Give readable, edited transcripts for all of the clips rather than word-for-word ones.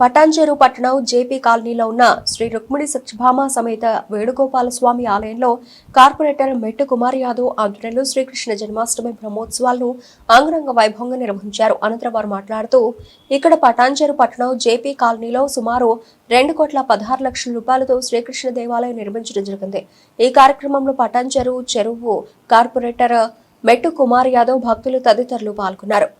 పటాన్చెరు పట్టణం జేపీ కాలనీలో ఉన్న శ్రీ రుక్మిణి సత్యభామ సమేత వేణుగోపాల స్వామి ఆలయంలో కార్పొరేటర్ మెట్టు కుమార్ యాదవ్ ఆధ్వర్యంలో శ్రీకృష్ణ జన్మాష్టమి బ్రహ్మోత్సవాలను అంగరంగ వైభవంగా నిర్వహించారు. అనంతరం వారు మాట్లాడుతూ ఇక్కడ పటాన్చెరు పట్టణం జేపీ కాలనీలో సుమారు 2,16,00,000 రూపాయలతో శ్రీకృష్ణ దేవాలయం నిర్మించడం జరిగింది. ఈ కార్యక్రమంలో పటాన్చెరు చెరువు కార్పొరేటర్ మెట్టు కుమార్ యాదవ్ భక్తులు తదితరులు పాల్గొన్నారు.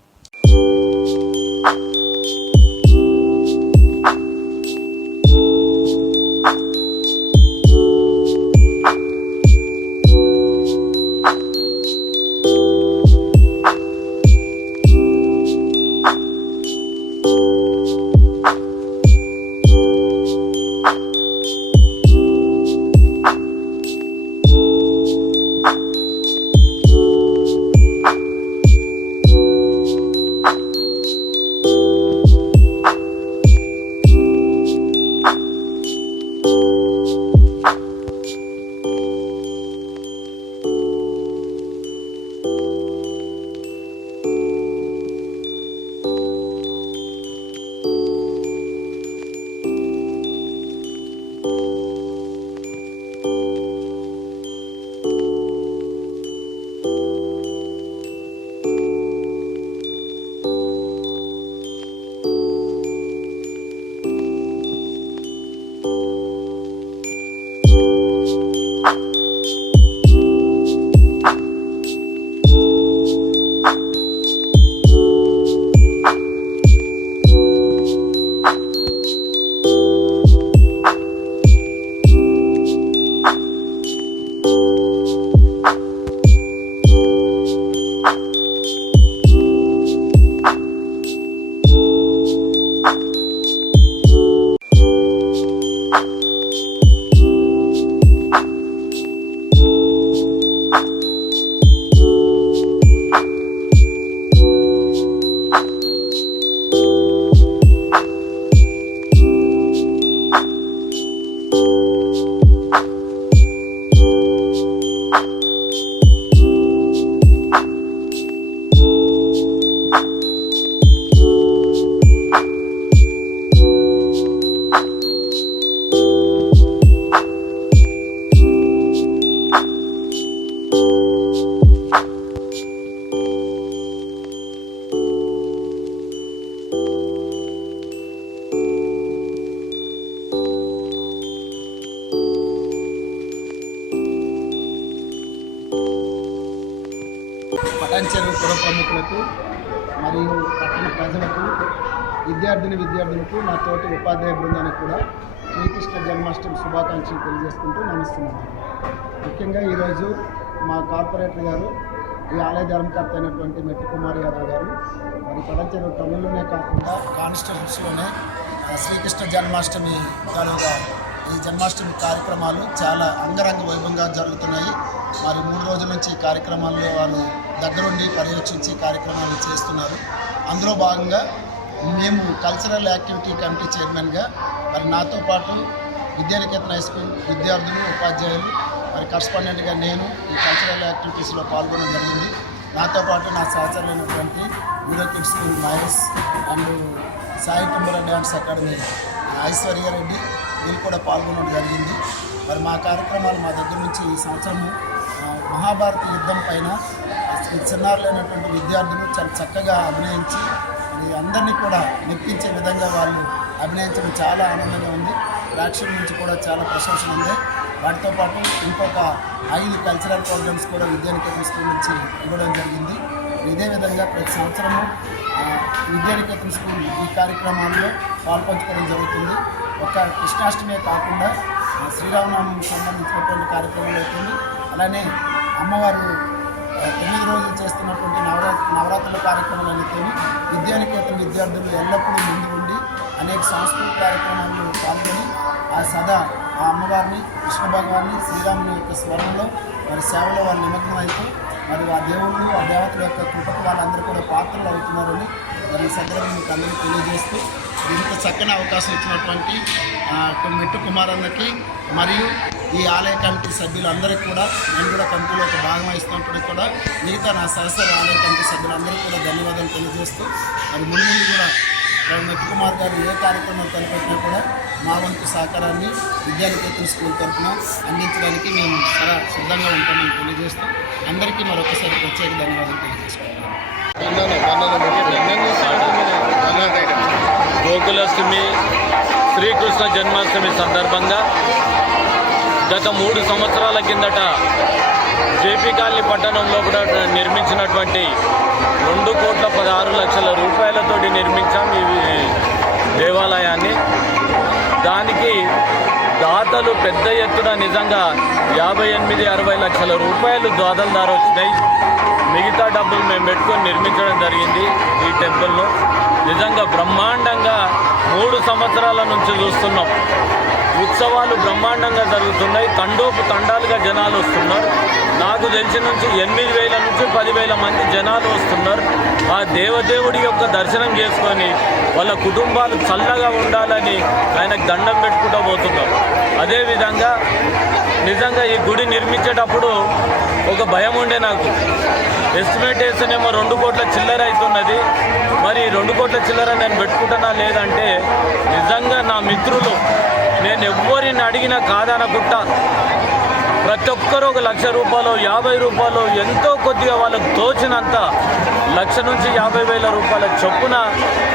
పటాన్చెరు పుర ప్రముఖులకు మరియు పట్టణ ప్రజలకు విద్యార్థులకు నా తోటి ఉపాధ్యాయ బృందానికి కూడా శ్రీకృష్ణ జన్మాష్టమి శుభాకాంక్షలు తెలియజేసుకుంటూ నమస్తున్నాను. ముఖ్యంగా ఈరోజు మా కార్పొరేటర్ గారు, ఈ ఆలయ ధర్మకర్త అయినటువంటి మెట్టు కుమార్ యాదవ్ గారు మరి పటాన్చెరు టౌన్లోనే కాకుండా కాన్స్టిట్యూన్సీలోనే శ్రీకృష్ణ జన్మాష్టమి తాలూకా ఈ జన్మాష్టమి కార్యక్రమాలు చాలా అంగరంగ వైభవంగా జరుగుతున్నాయి. మరి 3 రోజుల నుంచి ఈ కార్యక్రమాల్లో వాళ్ళు దగ్గరుండి పర్యవేక్షించి కార్యక్రమాలు చేస్తున్నారు. అందులో భాగంగా మేము కల్చరల్ యాక్టివిటీ కమిటీ చైర్మన్గా మరి నాతో పాటు విద్యానికేతన్ హై స్కూల్ విద్యార్థులు, ఉపాధ్యాయులు, మరి కరస్పాండెంట్గా నేను ఈ కల్చరల్ యాక్టివిటీస్లో పాల్గొనడం జరిగింది. నాతో పాటు నా సహచరులైనటువంటి kids school Mahesh and Sai Kumara dance academy Aishwarya Reddy వీళ్ళు కూడా పాల్గొనడం జరిగింది. మరి మా కార్యక్రమాలు మా దగ్గర నుంచి ఈ సంవత్సరము మహాభారత యుద్ధం పైన చిన్నారులైనటువంటి విద్యార్థులు చాలా చక్కగా అభినయించి అందరినీ కూడా మెప్పించే విధంగా వాళ్ళు అభినయించడం చాలా ఆనందంగా ఉంది. ప్రేక్షకుల నుంచి కూడా చాలా ప్రశంసలు ఉన్నాయి. వాటితో పాటు ఇంకొక 5 కల్చరల్ ప్రోగ్రామ్స్ కూడా విద్యానికేతన్ స్కూల్ నుంచి ఇవ్వడం జరిగింది. ఇదే విధంగా ప్రతి సంవత్సరము విద్యానికేతన్ స్కూల్ ఈ కార్యక్రమాల్లో పాల్పంచుకోవడం జరుగుతుంది. ఒక కృష్ణాష్టమే కాకుండా శ్రీరామనవమికి సంబంధించినటువంటి కార్యక్రమాలు అవుతుంది. అలానే అమ్మవారు 9 రోజులు చేస్తున్నటువంటి నవరాత్రుల కార్యక్రమాలు అయితే విద్యానికేతన్ విద్యార్థులు ఎల్లప్పుడూ ముందు ఉండి అనేక సాంస్కృతిక కార్యక్రమాల్లో పాల్గొని ఆ అమ్మవారిని, కృష్ణ భగవాన్ని, శ్రీరాముని యొక్క స్మరణలో మరి సేవలో వాళ్ళు నిమగ్నమైతే మరి ఆ దేవుళ్ళు, ఆ దేవతల యొక్క కృపకు వాళ్ళందరూ కూడా పాత్రలు అవుతున్నారని మరి ఈ సందర్భంగా మీకు అందరికీ తెలియజేస్తూ ఇంత చక్కని అవకాశం ఇచ్చినటువంటి మెట్టు కుమార్ అన్నకి మరియు ఈ ఆలయ కమిటీ సభ్యులందరికీ కూడా, నేను కూడా కమిటీలో ఒక భాగం వహిస్తున్నప్పటికీ కూడా మిగతా నా సహచర ఆలయ కమిటీ సభ్యులందరికీ కూడా ధన్యవాదాలు తెలియజేస్తూ మరి ముందు కూడా నెట్ కుమార్ గారు ఏ కార్యక్రమం తలపెట్టినా కూడా మా వంతు సహకారాన్ని విద్యానికేతన్ స్కూల్ తరఫున అందించడానికి మేము చాలా సిద్ధంగా ఉంటామని తెలియజేస్తాం. అందరికీ మరొకసారి ప్రత్యేక ధన్యవాదాలు తెలియజేసుకుంటాం. గోకులాష్టమి శ్రీకృష్ణ జన్మాష్టమి సందర్భంగా గత 3 సంవత్సరాల కిందట జేపీ కాలనీ పట్టణంలో కూడా నిర్మించినటువంటి 2,16,00,000 రూపాయలతోటి నిర్మించాం ఈ దేవాలయాన్ని. దానికి దాతలు పెద్ద ఎత్తున నిజంగా 58-60 లక్షల రూపాయలు దాతల ద్వారా వచ్చినాయి. మిగతా డబ్బులు మేము పెట్టుకొని నిర్మించడం జరిగింది ఈ టెంపుల్ను. నిజంగా బ్రహ్మాండంగా 3 సంవత్సరాల నుంచి చూస్తున్నాం. ఉత్సవాలు బ్రహ్మాండంగా జరుగుతున్నాయి. తండోపు తండాలుగా జనాలు వస్తున్నారు. నాకు తెలిసి నుంచి 8,000 నుంచి 10,000 మంది జనాలు వస్తున్నారు. ఆ దేవదేవుడి యొక్క దర్శనం చేసుకొని వాళ్ళ కుటుంబాలు చల్లగా ఉండాలని ఆయనకు దండం పెట్టుకుంటూ పోతున్నారు. అదేవిధంగా నిజంగా ఈ గుడి నిర్మించేటప్పుడు ఒక భయం ఉండే నాకు. ఎస్టిమేట్ వేస్తేనేమో 2 కోట్ల చిల్లర అవుతున్నది. మరి 2 కోట్ల చిల్లర నేను పెట్టుకుంటున్నా లేదంటే నిజంగా నా మిత్రులు నేను ఎవ్వరిని అడిగినా కాదనకుండా ప్రతి ఒక్కరూ 1,00,000 రూపాయలు 50 రూపాయలు ఎంతో కొద్దిగా వాళ్ళకు తోచినంత 1,00,000 నుంచి 50,000 రూపాయల చొప్పున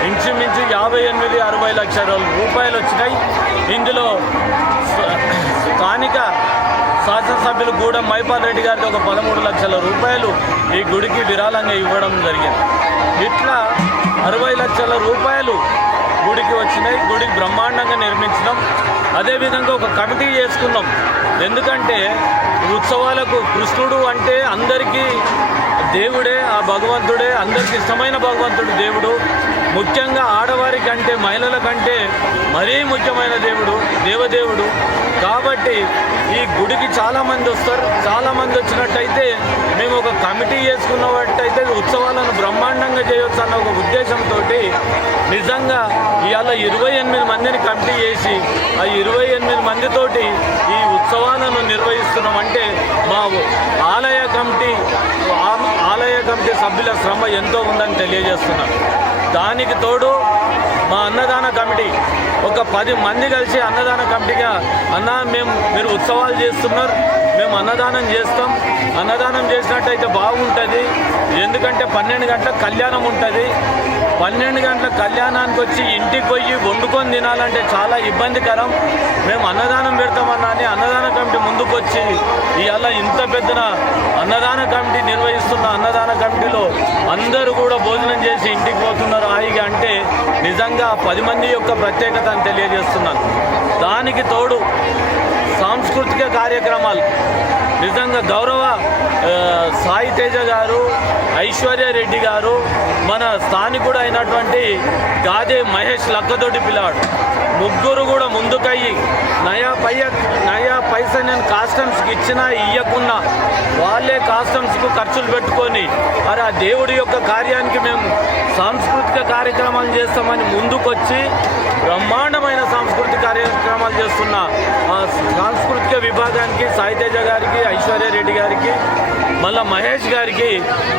ఇంచుమించు 58-60 లక్షల రూపాయలు వచ్చినాయి. ఇందులో స్థానిక శాసనసభ్యులు గూడెం మైపాల్ రెడ్డి గారికి ఒక 13 లక్షల రూపాయలు ఈ గుడికి విరాళంగా ఇవ్వడం జరిగింది. ఇట్లా 60 లక్షల రూపాయలు గుడికి వచ్చినాయి. గుడికి బ్రహ్మాండంగా నిర్మించినాం. అదేవిధంగా ఒక కమిటీ చేసుకున్నాం. ఎందుకంటే ఉత్సవాలకు కృష్ణుడు అంటే అందరికీ దేవుడే, ఆ భగవంతుడే, అందరికి ఇష్టమైన భగవంతుడు దేవుడు. ముఖ్యంగా ఆడవారి కంటే మహిళల కంటే మరీ ముఖ్యమైన దేవుడు దేవదేవుడు. కాబట్టి ఈ గుడికి చాలామంది వస్తారు. చాలామంది వచ్చినట్టయితే మేము ఒక కమిటీ చేసుకున్నట్టయితే ఉత్సవాలను బ్రహ్మాండంగా చేయొచ్చు అన్న ఒక ఉద్దేశంతో నిజంగా ఇవాళ 28 మందిని కమిటీ చేసి ఆ 28 మందితోటి ఈ ఉత్సవాలను నిర్వహిస్తున్నామంటే మా ఆలయ కమిటీ సభ్యుల శ్రమ ఎంతో ఉందని తెలియజేస్తున్నాం. దానికి తోడు మా అన్నదాన కమిటీ ఒక 10 మంది కలిసి అన్నదాన కమిటీగా మీరు ఉత్సవాలు చేస్తున్నారు, మేము అన్నదానం చేస్తాం. అన్నదానం చేసినట్టయితే బాగుంటుంది. ఎందుకంటే 12 గంటలకు కళ్యాణం ఉంటుంది. 12 గంటల కళ్యాణానికి వచ్చి ఇంటికి పోయి వండుకొని తినాలంటే చాలా ఇబ్బందికరం. మేము అన్నదానం పెడతామన్నా అని అన్నదాన కమిటీ ముందుకు వచ్చి ఇవాళ ఇంత పెద్దన అన్నదాన కమిటీ నిర్వహిస్తున్న అన్నదాన కమిటీలో అందరూ కూడా భోజనం చేసి ఇంటికి పోతున్నారు హాయిగా. అంటే నిజంగా 10 మంది యొక్క ప్రత్యేకతను తెలియజేస్తున్నాను. దానికి తోడు సాంస్కృతిక కార్యక్రమాలు నిజంగా గౌరవ సాయి తేజ గారు, ఐశ్వర్య రెడ్డి గారు, మన స్థానికుడు అయినటువంటి గాదే మహేష్ లక్కతోటి పిల్లాడు ముగ్గురు కూడా ముందుకయ్యి నయా పైసా నేను కాస్టమ్స్కి ఇచ్చినా ఇయ్యకున్నా వాళ్ళే కాస్టమ్స్కు ఖర్చులు పెట్టుకొని మరి ఆ దేవుడి యొక్క కార్యానికి మేము సాంస్కృతిక కార్యక్రమాలు చేస్తామని ముందుకొచ్చి బ్రహ్మాండమైన సాంస్కృతిక కార్యక్రమాలు చేస్తున్న ఆ సాంస్కృతిక విభాగానికి సాయితేజ గారికి, ఐశ్వర్య రెడ్డి గారికి, మళ్ళీ మహేష్ గారికి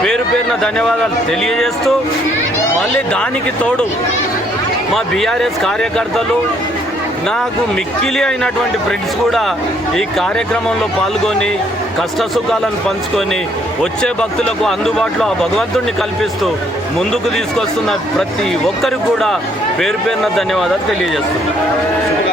పేరు పేరున ధన్యవాదాలు తెలియజేస్తూ మళ్ళీ దానికి తోడు మా బీఆర్ఎస్ కార్యకర్తలు, నాకు మిక్కిలి అయినటువంటి ఫ్రెండ్స్ కూడా ఈ కార్యక్రమంలో పాల్గొని కష్టసుఖాలను పంచుకొని వచ్చే భక్తులకు అందుబాటులో ఆ భగవంతుడిని కల్పిస్తూ ముందుకు తీసుకొస్తున్న ప్రతి ఒక్కరికి కూడా పేరు పేరున ధన్యవాదాలు తెలియజేస్తున్నాను.